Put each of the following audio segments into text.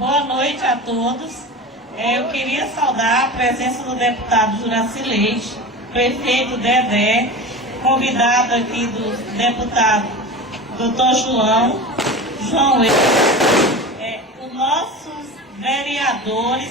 Boa noite a todos. Eu queria saudar a presença do deputado Juraci Leite, prefeito Dedé, convidado aqui do deputado Dr. João os nossos vereadores,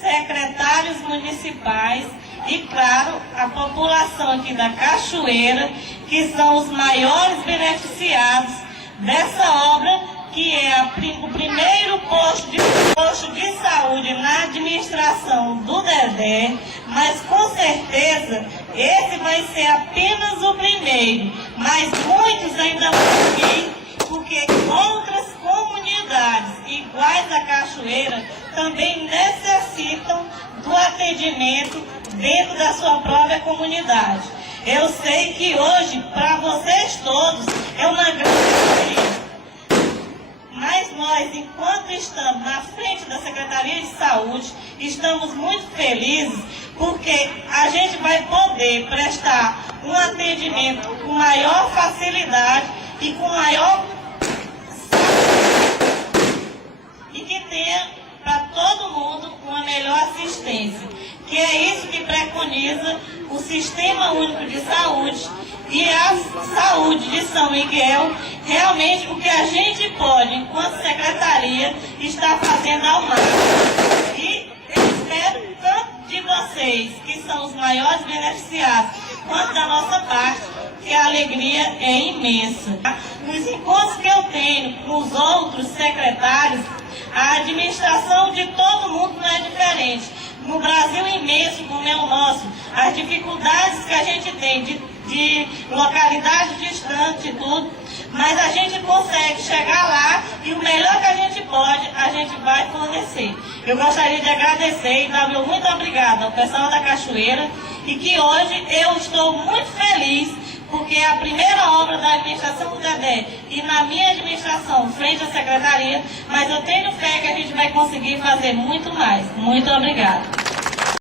secretários municipais e, claro, a população aqui da Cachoeira, que são os maiores beneficiados dessa obra, que é o primeiro posto de saúde na administração do Dedé, mas com certeza esse vai ser apenas o primeiro, mas muitos ainda vão vir, porque outras comunidades iguais à Cachoeira também necessitam do atendimento dentro da sua própria comunidade. Eu sei que hoje, para vocês todos, é uma grande alegria. Mas nós, enquanto estamos na frente da Secretaria de Saúde, estamos muito felizes porque a gente vai poder prestar um atendimento com maior facilidade e com maior e que tenha para todo mundo uma melhor assistência, que é isso que preconiza o Sistema Único de Saúde e a saúde de São Miguel. Realmente o que a gente pode, enquanto secretaria, está fazendo ao máximo. E eu espero tanto de vocês, que são os maiores beneficiados, quanto da nossa parte, que a alegria é imensa. Nos encontros que eu tenho com os outros secretários, a administração de todo mundo não é diferente. No Brasil imenso, como é o nosso, as dificuldades que a gente tem de localidade distante e tudo, mas a gente consegue chegar lá e o melhor que a gente pode, a gente vai fornecer. Eu gostaria de agradecer e dar meu muito obrigado ao pessoal da Cachoeira, e que hoje eu estou muito feliz, porque é a primeira obra da administração do Dedé e na minha administração, frente à secretaria, mas eu tenho fé que a gente vai conseguir fazer muito mais. Muito obrigada.